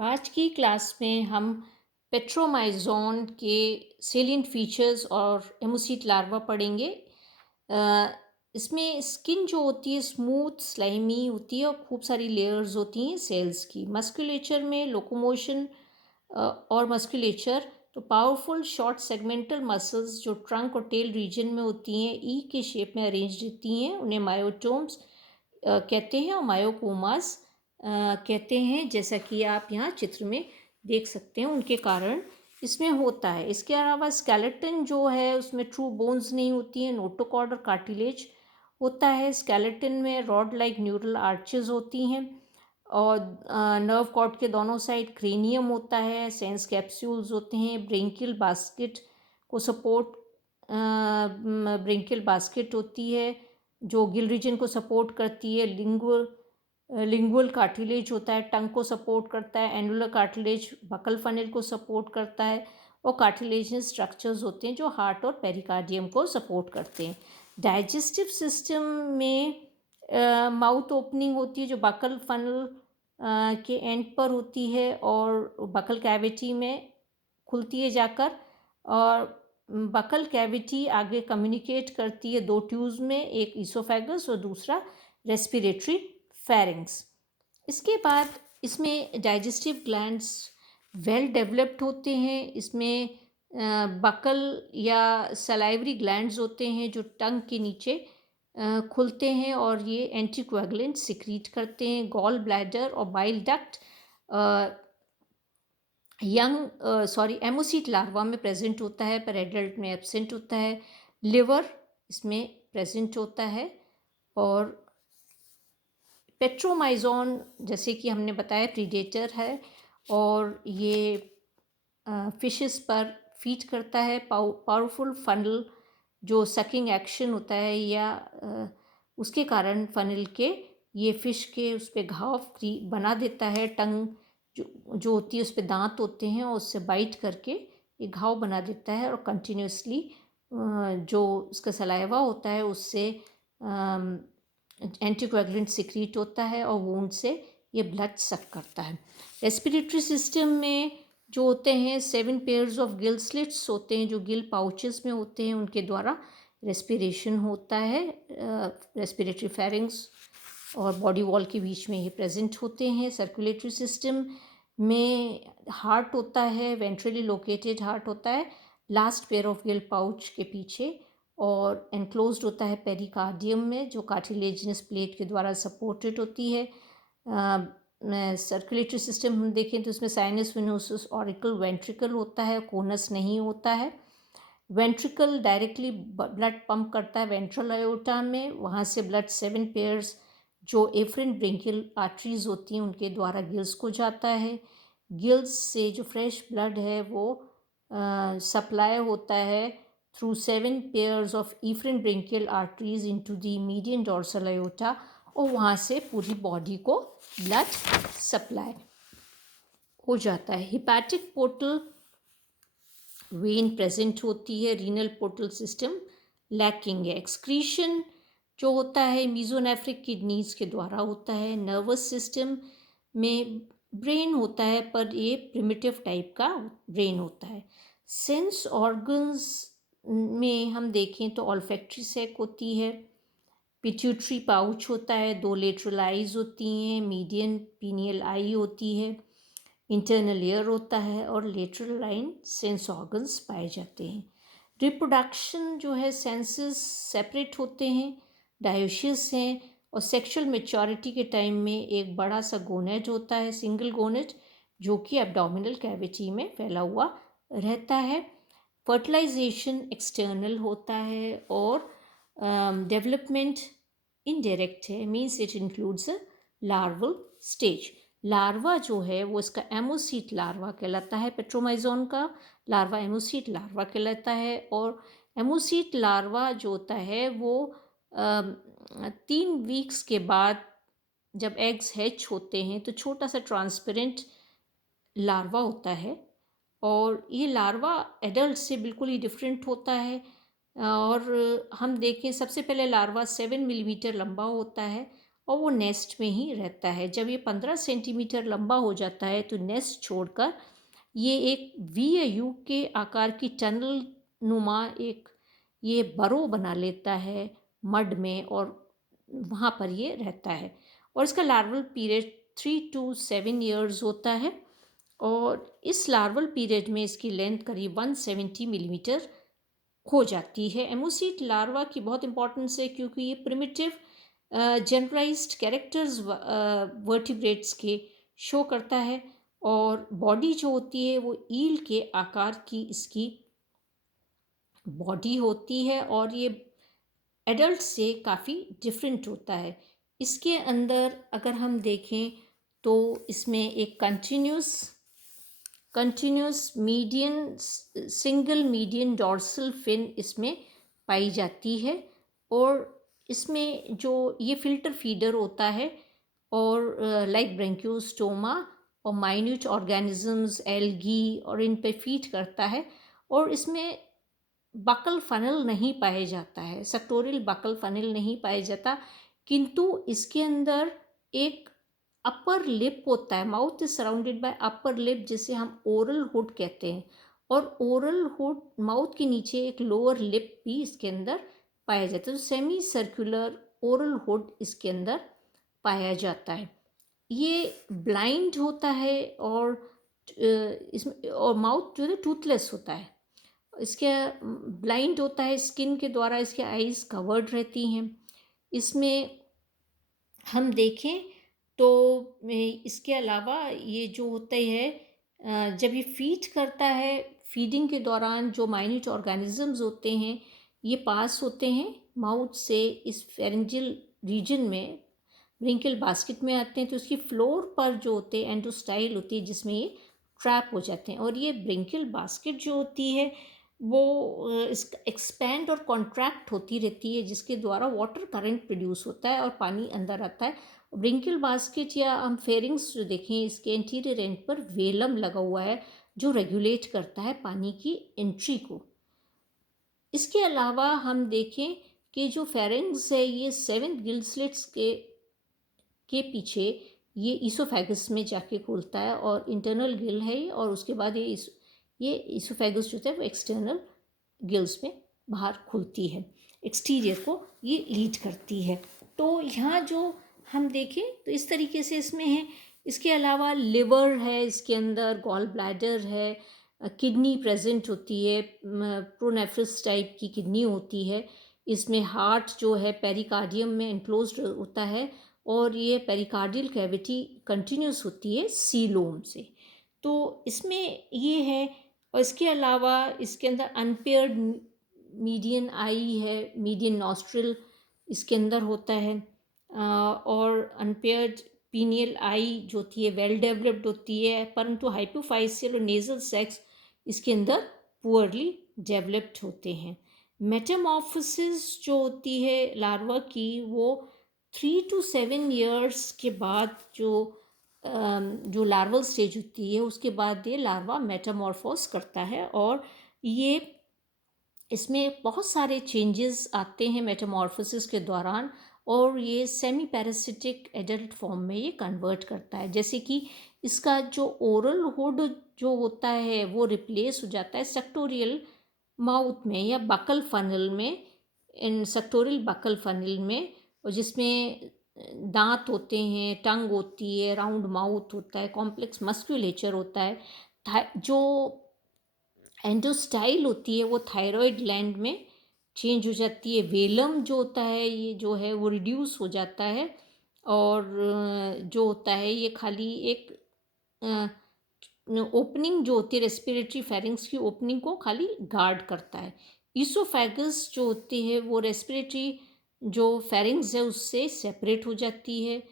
आज की क्लास में हम पेट्रोमाइज़ोन के सेलिएंट फीचर्स और एमोसीट लार्वा पढ़ेंगे। अ, इसमें स्किन जो होती है स्मूथ स्लाइमी होती है और खूब सारी लेयर्स होती हैं सेल्स की। मस्कुलेचर में लोकोमोशन और मस्कुलेचर तो पावरफुल शॉर्ट सेगमेंटल मसल्स जो ट्रंक और टेल रीजन में होती हैं ई के शेप में अरेंज रहती हैं, उन्हें मायोटोम्स कहते हैं और मायोकोमास कहते हैं, जैसा कि आप यहाँ चित्र में देख सकते हैं। उनके कारण इसमें होता है। इसके अलावा स्केलेटन जो है उसमें ट्रू बोन्स नहीं होती हैं, नोटोकॉर्ड और कार्टिलेज होता है। स्केलेटन में रॉड लाइक न्यूरल आर्चेस होती हैं और नर्व कॉर्ड के दोनों साइड क्रेनियम होता है, सेंस कैप्सूल्स होते हैं, ब्रेंकियल बास्केट को सपोर्ट ब्रेंकियल बास्केट होती है जो गिल रीजन को सपोर्ट करती है। लिंगुअल कार्टिलेज होता है, टंग को सपोर्ट करता है। एनुलर कार्टिलेज बकल फनेल को सपोर्ट करता है और कार्टिलेजियस स्ट्रक्चर्स होते हैं जो हार्ट और पेरिकार्डियम को सपोर्ट करते हैं। डाइजेस्टिव सिस्टम में माउथ ओपनिंग होती है जो बकल फनल के एंड पर होती है और बकल कैविटी में खुलती है जाकर, और बकल कैविटी आगे कम्युनिकेट करती है दो ट्यूब्स में, एक ईसोफेगस और दूसरा रेस्पिरेटरी फेरिंग्स। इसके बाद इसमें डाइजेस्टिव ग्लैंड्स वेल डेवलप्ड होते हैं। इसमें बकल या सलाइवरी ग्लैंड्स होते हैं जो टंग के नीचे खुलते हैं और ये एंटीकोएगुलेंट सिक्रीट करते हैं। गॉल ब्लैडर और बाइल डक्ट एमोसीट लार्वा में प्रेजेंट होता है पर एडल्ट में एब्सेंट होता है। लिवर इसमें प्रेजेंट होता है और पेट्रोमाइज़ोन जैसे कि हमने बताया प्रीडेटर है और ये फिशेस पर फीड करता है। पावरफुल फनल जो सकिंग एक्शन होता है या उसके कारण फनल के ये फिश के उस पर घाव बना देता है। टंग जो होती है उस पर दांत होते हैं और उससे बाइट करके ये घाव बना देता है और कंटिन्यूसली जो उसका सलाइवा होता है उससे एंटीकोएगुलेंट सिक्रीट होता है और वुंड से ये ब्लड सक करता है। रेस्पिरेटरी सिस्टम में जो होते हैं 7 पेयर्स ऑफ गिल स्लिट्स होते हैं जो गिल पाउचेस में होते हैं, उनके द्वारा रेस्पिरेशन होता है। रेस्पिरेटरी फेरिंग्स और बॉडी वॉल के बीच में ये प्रेजेंट होते हैं। सर्कुलेटरी सिस्टम में हार्ट होता है, वेंट्रली लोकेटेड हार्ट होता है last pair of gill pouch के पीछे और एनक्लोज्ड होता है पेरिकार्डियम में जो कार्टिलेजिनस प्लेट के द्वारा सपोर्टेड होती है। सर्कुलेटरी सिस्टम हम देखें तो इसमें साइनस वेनोसस ऑरिकल वेंट्रिकल होता है, कोनस नहीं होता है। वेंट्रिकल डायरेक्टली ब्लड पंप करता है वेंट्रल आयोटा में, वहाँ से ब्लड 7 पेयर्स जो एफरेंट ब्रेंकियल आर्टरीज होती हैं उनके द्वारा गिल्स को जाता है। गिल्स से जो फ्रेश ब्लड है वो सप्लाई होता है through 7 pairs of efferent branchial arteries into the median dorsal aorta और वहाँ से पूरी बॉडी को ब्लड सप्लाई हो जाता है। हिपैटिक पोर्टल वेन प्रेजेंट होती है, रीनल पोर्टल सिस्टम लैकिंग है। एक्सक्रीशन जो होता है मीजोनेफ्रिक किडनीज के द्वारा होता है। नर्वस सिस्टम में ब्रेन होता है पर ये प्रिमिटिव टाइप का ब्रेन होता है। सेंस ऑर्गन्स में हम देखें तो ऑल्फैक्टरी सैक होती है, पिट्यूटरी पाउच होता है, 2 लेटरल आईज होती हैं, मीडियन पीनियल आई होती है, इंटरनल ईयर होता है और लेटरल लाइन सेंस ऑर्गन्स पाए जाते हैं। रिप्रोडक्शन जो है सेंसेस सेपरेट होते हैं, डायोशियस हैं और सेक्सुअल मेच्योरिटी के टाइम में एक बड़ा सा गोनेड होता है, सिंगल गोनेड, जो कि एब्डोमिनल कैविटी में फैला हुआ रहता है। फर्टिलाइजेशन एक्सटर्नल होता है और डेवलपमेंट इनडायरेक्ट है, means it includes a larval stage. Larva जो है वो इसका एमोसीट लार्वा कहलाता है। पेट्रोमाइज़ोन का लार्वा एमोसीट लार्वा कहलाता है और एमोसीट लार्वा जो होता है वो 3 वीक्स के बाद जब एग्स हैच होते हैं तो छोटा सा ट्रांसपेरेंट लार्वा होता है और ये लार्वा एडल्ट से बिल्कुल ही डिफरेंट होता है। और हम देखें सबसे पहले लार्वा 7 मिलीमीटर लंबा होता है और वो नेस्ट में ही रहता है। जब ये 15 सेंटीमीटर लंबा हो जाता है तो नेस्ट छोड़कर ये एक वी या यू के आकार की टनल नुमा एक ये बरो बना लेता है मड में, और वहाँ पर ये रहता है। और इसका लार्वल पीरियड 3 to 7 ईयर्स होता है, और इस लार्वल पीरियड में इसकी लेंथ करीब 170 मिलीमीटर हो जाती है। एमोसीट लार्वा की बहुत इंपॉर्टेंस है क्योंकि ये प्रिमिटिव जनरलाइज्ड कैरेक्टर्स वर्टिब्रेट्स के शो करता है, और बॉडी जो होती है वो ईल के आकार की इसकी बॉडी होती है, और ये एडल्ट से काफ़ी डिफरेंट होता है। इसके अंदर अगर हम देखें तो इसमें एक continuous median single median dorsal fin इसमें पाई जाती है, और इसमें जो ये फिल्टर फीडर होता है, और लाइक ब्रेंकियोस्टोमा और माइन्यूट ऑर्गेनिजम्स एल्गी और इन पे फीड करता है। और इसमें बकल फनल नहीं पाया जाता है, सेक्टोरियल बकल फनल नहीं पाया जाता, किंतु इसके अंदर एक अपर लिप होता है। Mouth is surrounded by upper lip जिसे हम ओरल हुड कहते हैं, और ओरल हुड माउथ के नीचे एक लोअर लिप भी इसके अंदर पाया जाता है। तो सेमी सर्कुलर ओरल हुड इसके अंदर पाया जाता है। ये ब्लाइंड होता है, और इसमें और माउथ जो है टूथलेस होता है। इसके ब्लाइंड होता है, स्किन के द्वारा इसके आईज कवर्ड रहती हैं। इसमें हम देखें तो इसके अलावा ये जो होता है जब ये फीड करता है, फीडिंग के दौरान जो माइन्यूट ऑर्गेनिजम्स होते हैं ये पास होते हैं माउथ से इस फेरेंजियल रीजन में, ब्रिंकल बास्केट में आते हैं। तो इसकी फ्लोर पर जो होते हैं एंडोस्टाइल होती है जिसमें ये ट्रैप हो जाते हैं, और ये ब्रिंकल बास्केट जो होती है वो इसका एक्सपैंड और कॉन्ट्रैक्ट होती रहती है, जिसके द्वारा वाटर करंट प्रोड्यूस होता है और पानी अंदर आता है। ब्रिंकल बास्केट या हम फेरिंग्स जो देखें इसके इंटीरियर एंड पर वेलम लगा हुआ है जो रेगुलेट करता है पानी की एंट्री को। इसके अलावा हम देखें कि जो फेरिंग्स है ये 7 गिल स्लिट्स के पीछे ये ईसोफेगस में जाके खुलता है, और इंटरनल गिल है, और उसके बाद ये ईसोफेगस जो है वो एक्सटर्नल गिल्स में बाहर खुलती है, एक्सटीरियर को ये लीड करती है। तो यहाँ जो हम देखें तो इस तरीके से इसमें है। इसके अलावा लिवर है, इसके अंदर गॉल ब्लैडर है, किडनी प्रेजेंट होती है, प्रोनेफ्रस टाइप की किडनी होती है। इसमें हार्ट जो है पेरिकार्डियम में एनक्लोज्ड होता है, और ये पेरिकार्डियल कैविटी कंटिन्यूस होती है सीलोम से। तो इसमें ये है, और इसके अलावा इसके अंदर अनपेयर्ड मीडियन आई है, मीडियन नॉस्ट्रिल इसके अंदर होता है, और अनपेयर्ड पीनियल आई जो होती है वेल डेवलप्ड होती है, परंतु हाइपोफाइसियल और नेजल सेक्स इसके अंदर पुअरली डेवलप्ड होते हैं। मेटामॉर्फोसिस जो होती है लार्वा की वो 3 to 7 ईयर्स के बाद जो लार्वल स्टेज होती है उसके बाद ये लार्वा मेटामॉर्फोस करता है, और ये इसमें बहुत सारे चेंजेस आते हैं मेटामॉर्फोसिस के दौरान, और ये सेमी पैरासिटिक एडल्ट फॉर्म में ये कन्वर्ट करता है। जैसे कि इसका जो ओरल हुड जो होता है वो रिप्लेस हो जाता है सेक्टोरियल माउथ में या बकल फनल में, इन सेक्टोरियल बकल फनल में, और जिसमें दांत होते हैं, टंग होती है, राउंड माउथ होता है, कॉम्प्लेक्स मस्कुलेचर होता है। जो एंडोस्टाइल होती है वो थायराइड ग्लैंड में चेंज हो जाती है। वेलम जो होता है ये जो है वो रिड्यूस हो जाता है, और जो होता है ये खाली एक ओपनिंग जो होती है रेस्पिरेटरी फेरिंग्स की ओपनिंग को खाली गार्ड करता है। ईसोफेगस जो होती है वो रेस्पिरेटरी जो फेरिंग्स है उससे सेपरेट हो जाती है,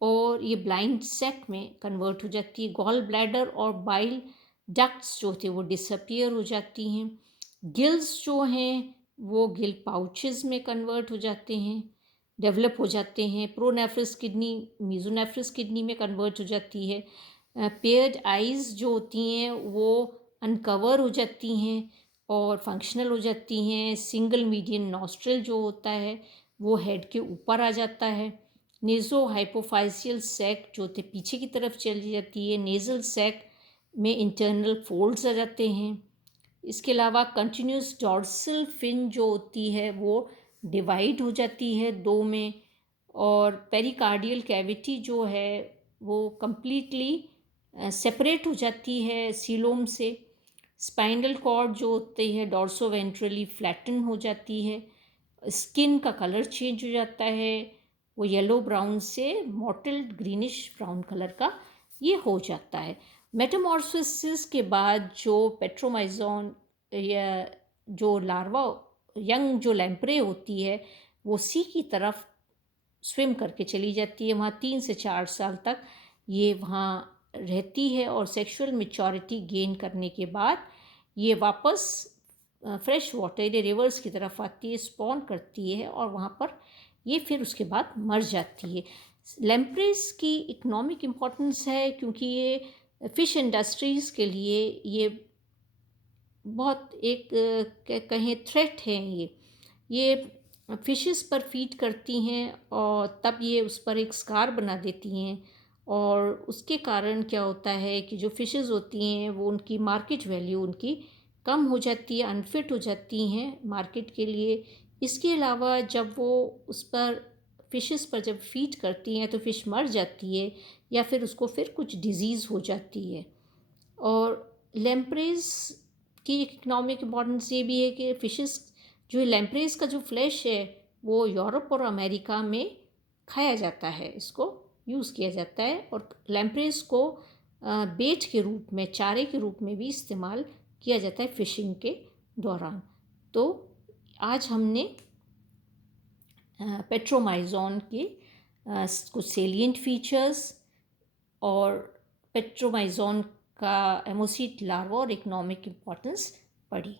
और ये ब्लाइंड सैक में कन्वर्ट हो जाती है। गॉल ब्लैडर और बाइल डक्ट्स जो होते हैं वो डिसअपियर हो जाती हैं। गिल्स जो हैं वो गिल पाउचेस में कन्वर्ट हो जाते हैं, डेवलप हो जाते हैं। प्रोनेफ्रस किडनी मीजोनेफ्रस किडनी में कन्वर्ट हो जाती है। पेयर्ड आइज़ जो होती हैं वो अनकवर हो जाती हैं और फंक्शनल हो जाती हैं। सिंगल मीडियन नॉस्ट्रल जो होता है वो हेड के ऊपर आ जाता है। नेज़ो हाइपोफाइसियल सैक जो होते पीछे की तरफ चली जाती है, नेज़ल सैक में इंटरनल फोल्ड्स आ जाते हैं। इसके अलावा कंटिन्यूस डॉर्सल फिन जो होती है वो डिवाइड हो जाती है दो में, और पेरिकार्डियल कैविटी जो है वो कंप्लीटली सेपरेट हो जाती है सीलोम से। स्पाइनल कॉर्ड जो होती है डॉर्सो वेंट्रली फ्लैटन हो जाती है। स्किन का कलर चेंज हो जाता है, वो येलो ब्राउन से मॉटल्ड ग्रीनिश ब्राउन कलर का ये हो जाता है। मेटामॉर्फोसिस के बाद जो पेट्रोमाइजोन या जो लार्वा यंग जो लैम्प्रे होती है वो सी की तरफ स्विम करके चली जाती है। वहाँ 3 से 4 साल तक ये वहाँ रहती है और सेक्सुअल मैच्योरिटी गेन करने के बाद ये वापस फ्रेश वाटर या रिवर्स की तरफ आती है, स्पॉन करती है और वहाँ पर ये फिर उसके बाद मर जाती है। लैम्प्रेस की इकोनॉमिक इम्पोर्टेंस है क्योंकि ये फ़िश इंडस्ट्रीज़ के लिए ये बहुत एक कहें थ्रेट है। ये फिशेस पर फीड करती हैं और तब ये उस पर एक स्कार बना देती हैं, और उसके कारण क्या होता है कि जो फिशेस होती हैं वो उनकी मार्केट वैल्यू उनकी कम हो जाती है, अनफिट हो जाती हैं मार्केट के लिए। इसके अलावा जब वो उस पर फिशेस पर जब फीड करती हैं तो फ़िश मर जाती है या फिर उसको फिर कुछ डिज़ीज़ हो जाती है। और लैम्प्रेस की इकोनॉमिक इम्पोर्टेंस ये भी है कि फ़िशेस जो लैम्प्रेस का जो फ्लैश है वो यूरोप और अमेरिका में खाया जाता है, इसको यूज़ किया जाता है, और लैम्प्रेस को बेट के रूप में, चारे के रूप में भी इस्तेमाल किया जाता है फ़िशिंग के दौरान। तो आज हमने पेट्रोमाइज़ोन के कुछ सेलिएंट फीचर्स और पेट्रोमाइज़ोन का एमोसीट लार्वा और इकोनॉमिक इम्पोर्टेंस पढ़ी।